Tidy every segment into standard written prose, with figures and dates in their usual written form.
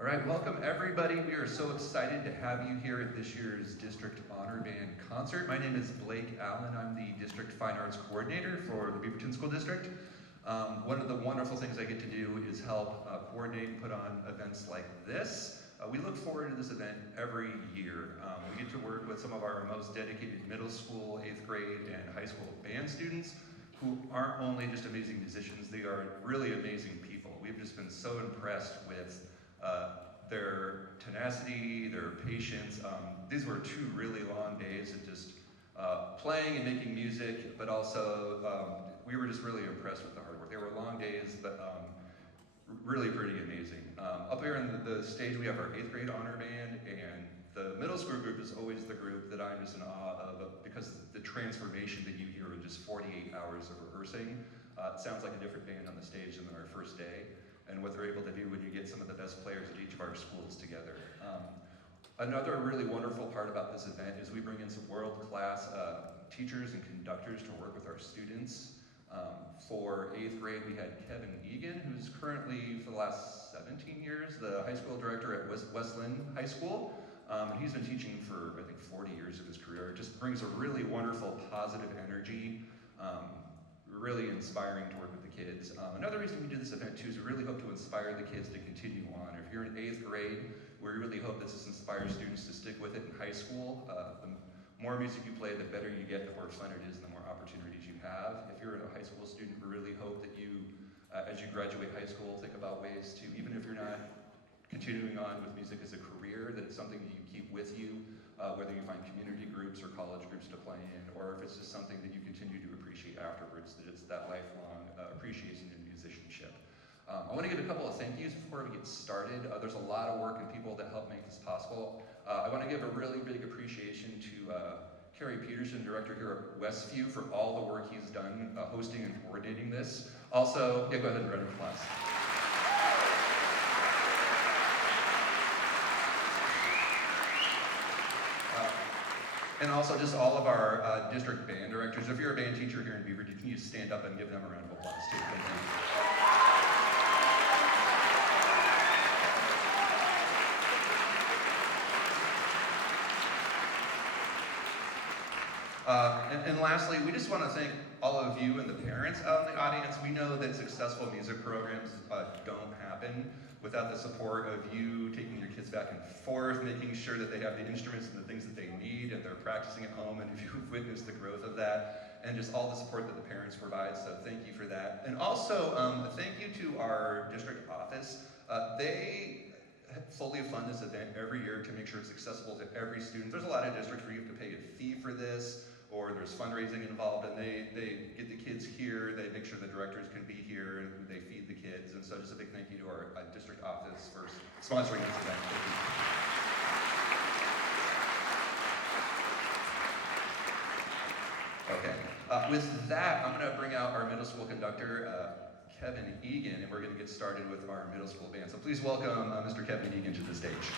All right, welcome everybody. We are so excited to have you here at this year's District Honor Band concert. My name is Blake Allen. I'm the District Fine Arts Coordinator for the Beaverton School District. One of the wonderful things I get to do is help coordinate and put on events like this. We look forward to this event every year. We get to work with some of our most dedicated middle school, 8th grade, and high school band students who aren't only just amazing musicians, they are really amazing people. We've just been so impressed with their tenacity, their patience. These were 2 really long days of just playing and making music, but also we were just really impressed with the hard work. They were long days, but really pretty amazing. Up here on the stage, we have our 8th grade honor band, and the middle school group is always the group that I'm just in awe of because the transformation that you hear in just 48 hours of rehearsing. It sounds like a different band on the stage than our first day, and what they're able to do when you get some of the best players at each of our schools together. Another really wonderful part about this event is we bring in some world-class teachers and conductors to work with our students. For 8th grade, we had Kevin Egan, who's currently, for the last 17 years, the high school director at Westland High School. He's been teaching for, I think, 40 years of his career. It just brings a really wonderful, positive energy, really inspiring to work with the kids. Another reason we do this event, too, is we really hope to inspire the kids to continue on. If you're in 8th grade, we really hope this inspires students to stick with it in high school. The more music you play, the better you get, the more fun it is, and the more opportunities you have. If you're a high school student, we really hope that you, as you graduate high school, think about ways to, even if you're not continuing on with music as a career, that it's something that you keep with you, whether you find community groups or college groups to play in, or if it's just something that you continue to appreciate afterwards, that it's that lifelong appreciation in musicianship. I want to give a couple of thank yous before we get started. There's a lot of work and people that help make this possible. I want to give a really big appreciation to Carrie Peterson, director here at Westview, for all the work he's done hosting and coordinating this. Also, yeah, go ahead and run in class. And also just all of our district band directors. If you're a band teacher here in Beaverton, can you stand up and give them a round of applause too? Thank you. And lastly, we just want to thank all of you and the parents out in the audience. We know that successful music programs don't happen without the support of you taking your kids back and forth, making sure that they have the instruments and the things that they need, and they're practicing at home, and if you've witnessed the growth of that, and just all the support that the parents provide, so thank you for that. And also, thank you to our district office. They fully fund this event every year to make sure it's accessible to every student. There's a lot of districts where you have to pay a fee for this, or there's fundraising involved, and they get the kids here, they make sure the directors can be here, and they feed the kids. And so just a big thank you to our district office for sponsoring this event. Thank you. Okay, with that, I'm gonna bring out our middle school conductor, Kevin Egan, and we're gonna get started with our middle school band. So please welcome Mr. Kevin Egan to the stage.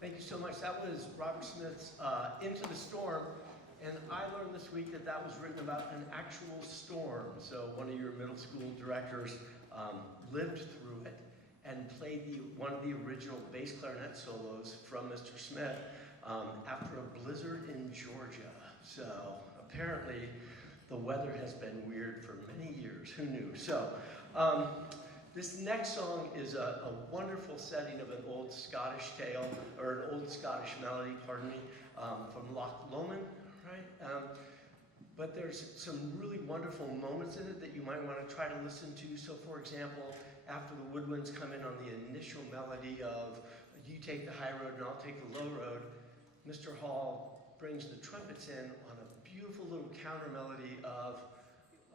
Thank you so much. That was Robert Smith's Into the Storm, and I learned this week that that was written about an actual storm. So one of your middle school directors lived through it and played one of the original bass clarinet solos from Mr. Smith after a blizzard in Georgia. So apparently the weather has been weird for many years. Who knew? So this next song is a wonderful setting of an old Scottish tale, or an old Scottish melody, pardon me, from Loch, Lomond, right? But there's some really wonderful moments in it that you might want to try to listen to. So for example, after the woodwinds come in on the initial melody of you take the high road and I'll take the low road, Mr. Hall brings the trumpets in on a beautiful little counter melody of,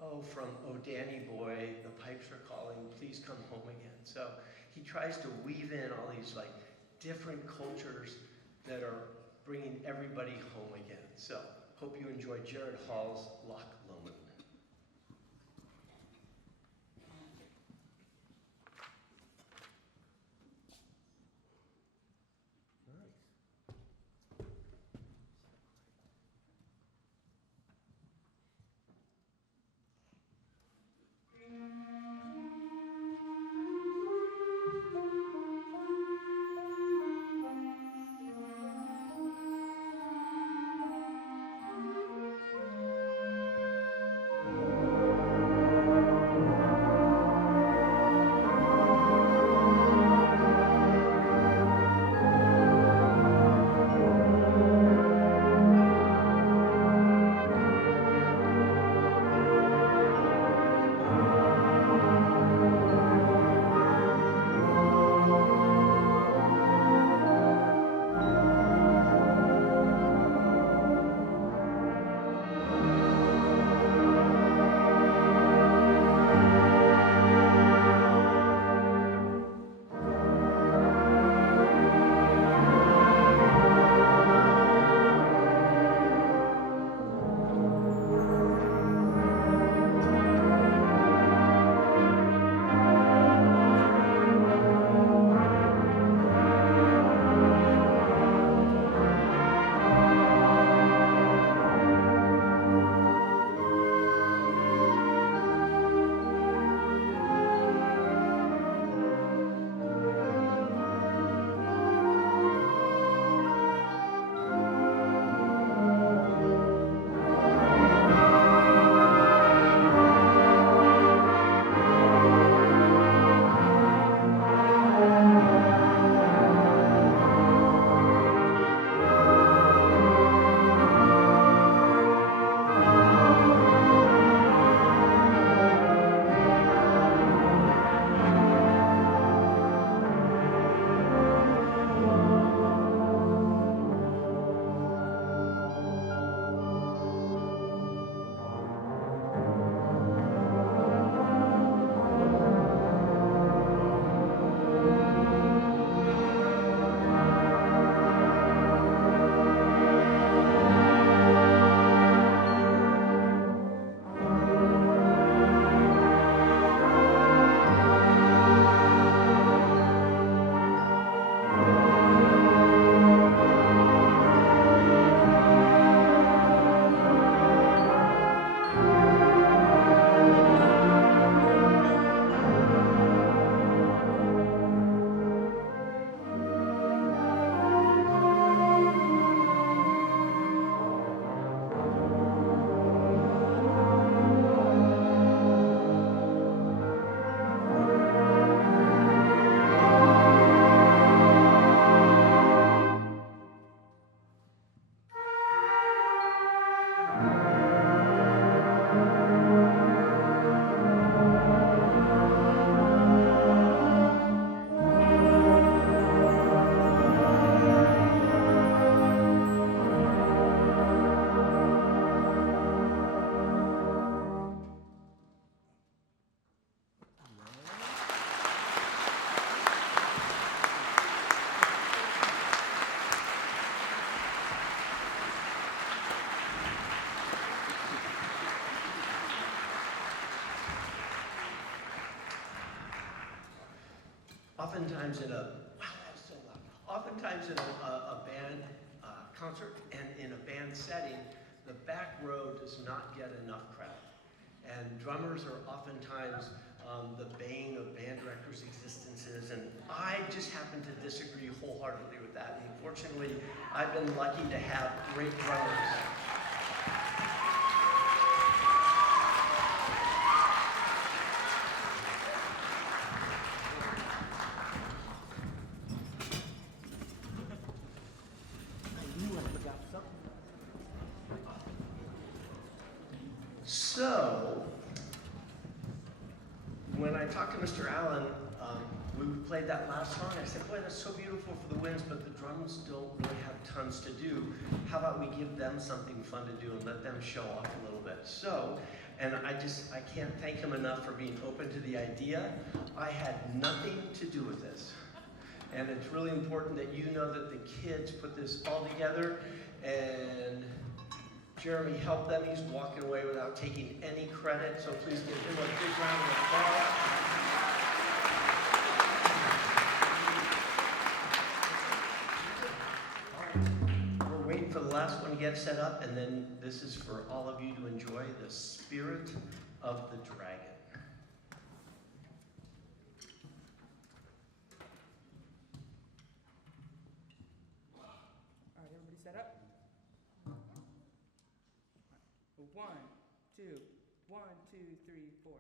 oh, from Oh Danny Boy, the pipes are calling, please come home again. So he tries to weave in all these like different cultures that are bringing everybody home again. So hope you enjoy JaRod Hall's Loch Lomond. oftentimes in a, wow, that was so loud. Oftentimes in a band concert and in a band setting, the back row does not get enough credit. And drummers are oftentimes the bane of band directors' existences, and I just happen to disagree wholeheartedly with that. And fortunately, I've been lucky to have great drummers. So, when I talked to Mr. Allen, we played that last song. I said, boy, that's so beautiful for the winds, but the drums don't really have tons to do. How about we give them something fun to do and let them show off a little bit? So, and I can't thank him enough for being open to the idea. I had nothing to do with this. And it's really important that you know that the kids put this all together, and Jeremy helped them. He's walking away without taking any credit, so please give him a big round of applause. We're waiting for the last one to get set up, and then this is for all of you to enjoy the Spirit of the Dragon. All right, everybody set up? 1, 2, 1, 2, 3, 4.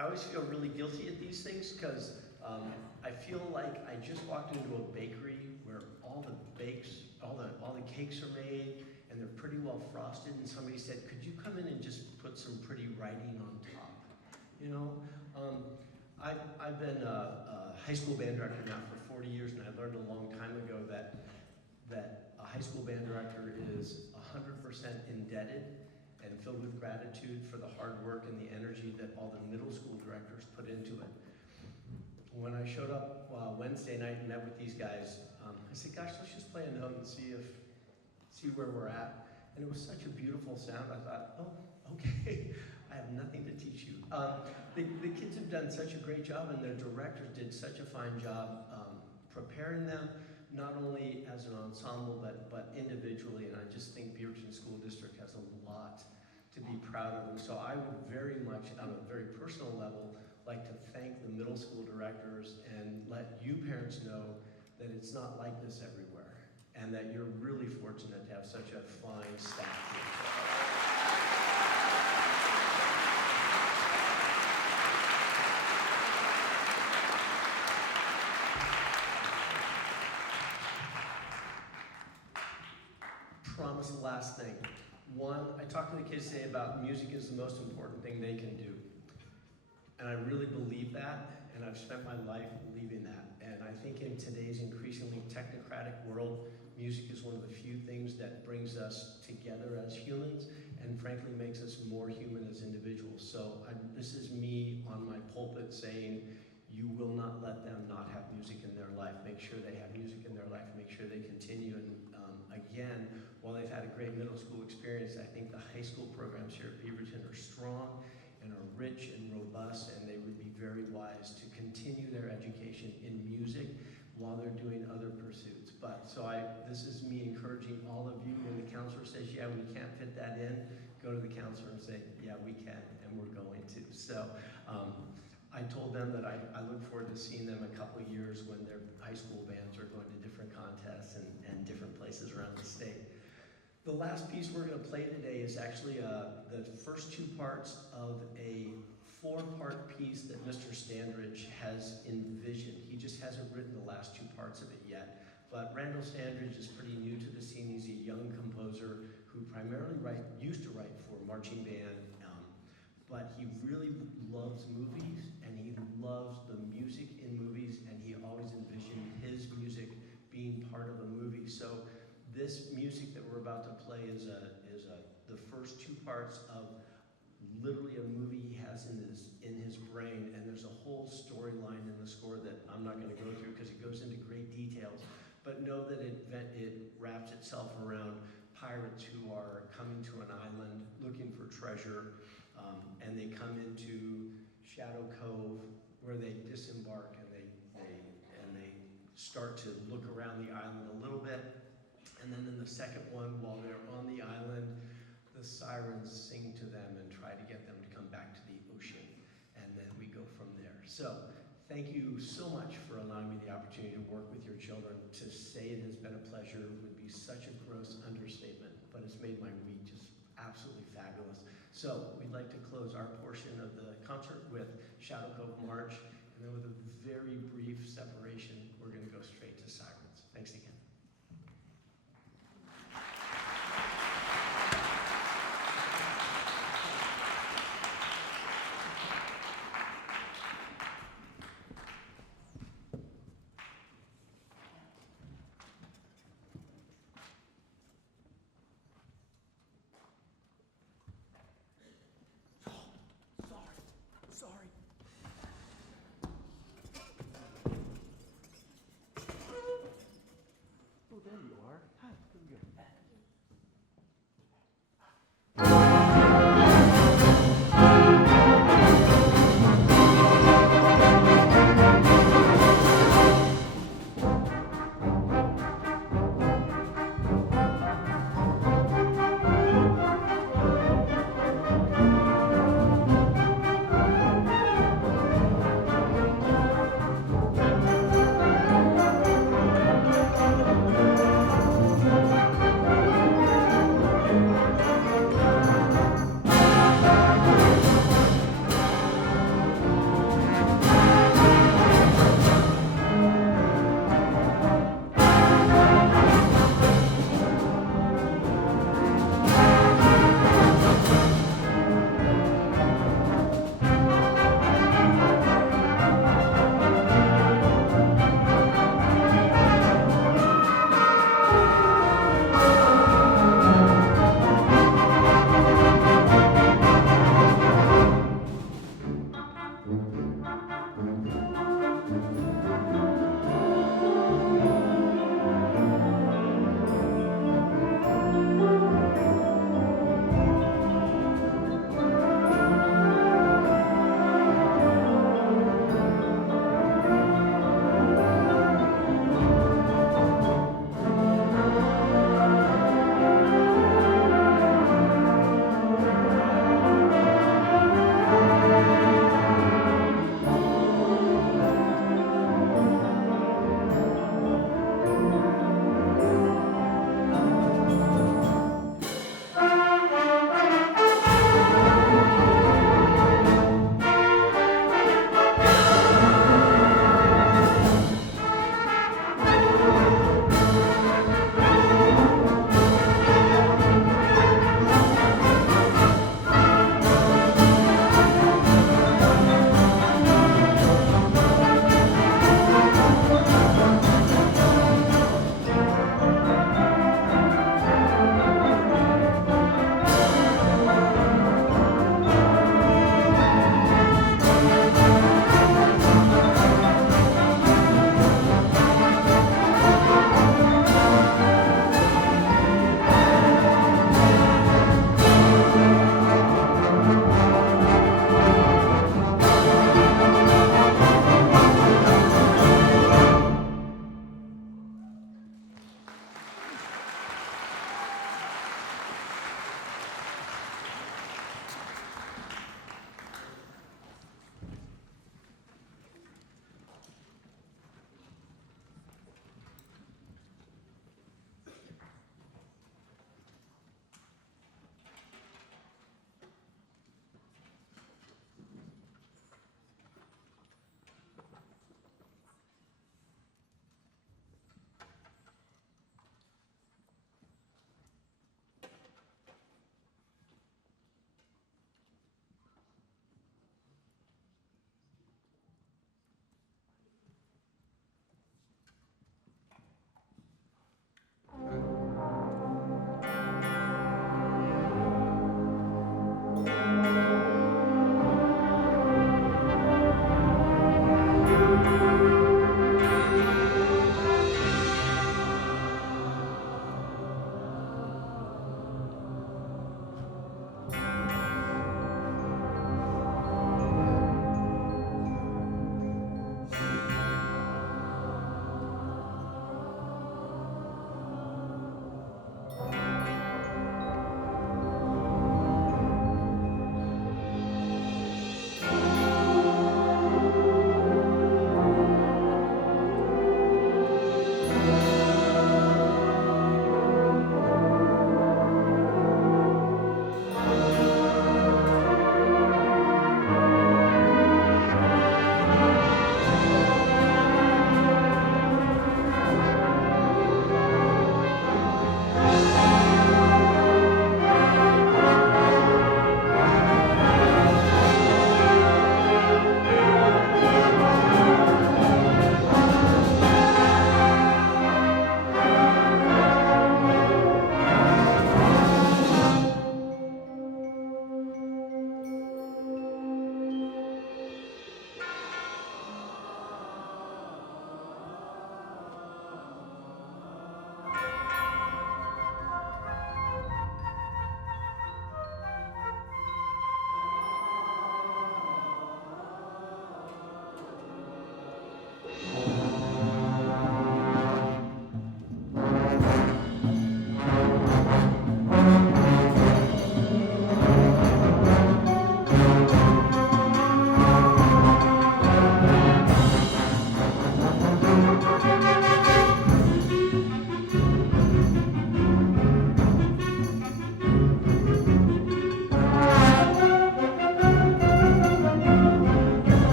I always feel really guilty at these things because I feel like I just walked into a bakery where all the cakes are made and they're pretty well frosted, and somebody said, "Could you come in and just put some pretty writing on top?" You know, I've been a high school band director now for 40 years, and I learned a long time ago that a high school band director is 100% indebted and filled with gratitude for the hard work and the energy that all the middle school directors put into it. When I showed up Wednesday night and met with these guys, I said, "Gosh, let's just play a note and see where we're at." And it was such a beautiful sound. I thought, oh, okay. I have nothing to teach you. The kids have done such a great job, and their directors did such a fine job preparing them, not only as an ensemble, but individually. And I just think Beaverton School District has a lot to be proud of. And so I would very much, on a very personal level, like to thank the middle school directors and let you parents know that it's not like this everywhere, and that you're really fortunate to have such a fine staff here. Promise the last thing. One, I talked to the kids today about music is the most important thing they can do. And I really believe that, and I've spent my life believing that. And I think in today's increasingly technocratic world, music is one of the few things that brings us together as humans, and frankly makes us more human as individuals. So this is me on my pulpit saying, you will not let them not have music in their life. Make sure they have music in their life, make sure they continue. And again, while they've had a great middle school experience, I think the high school programs here at Beaverton are strong and are rich and robust, and they would be very wise to continue their education in music while they're doing other pursuits. This is me encouraging all of you. When the counselor says, yeah, we can't fit that in, go to the counselor and say, yeah, we can, and we're going to. So I told them that I look forward to seeing them a couple of years when their high school bands are going to different contests and different places around the state. The last piece we're going to play today is actually the first two parts of a four-part piece that Mr. Standridge has envisioned. He just hasn't written the last two parts of it yet. But Randall Standridge is pretty new to the scene. He's a young composer who primarily used to write for marching band, but he really loves movies, and he loves the music in movies, and he always envisioned his music being part of a movie. So this music that we're about to play is the first two parts of literally a movie he has in his brain, and there's a whole storyline in the score that I'm not going to go through because it goes into great details. But know that it wraps itself around pirates who are coming to an island looking for treasure, and they come into Shadow Cove where they disembark, and they start to look around the island a little bit. And then in the second one, while they're on the island, the Sirens sing to them and try to get them to come back to the ocean. And then we go from there. So thank you so much for allowing me the opportunity to work with your children. To say it has been a pleasure would be such a gross understatement, but it's made my week just absolutely fabulous. So we'd like to close our portion of the concert with Shadow Cove March, and then with a very brief separation, we're going to go straight to Sirens. Thanks again.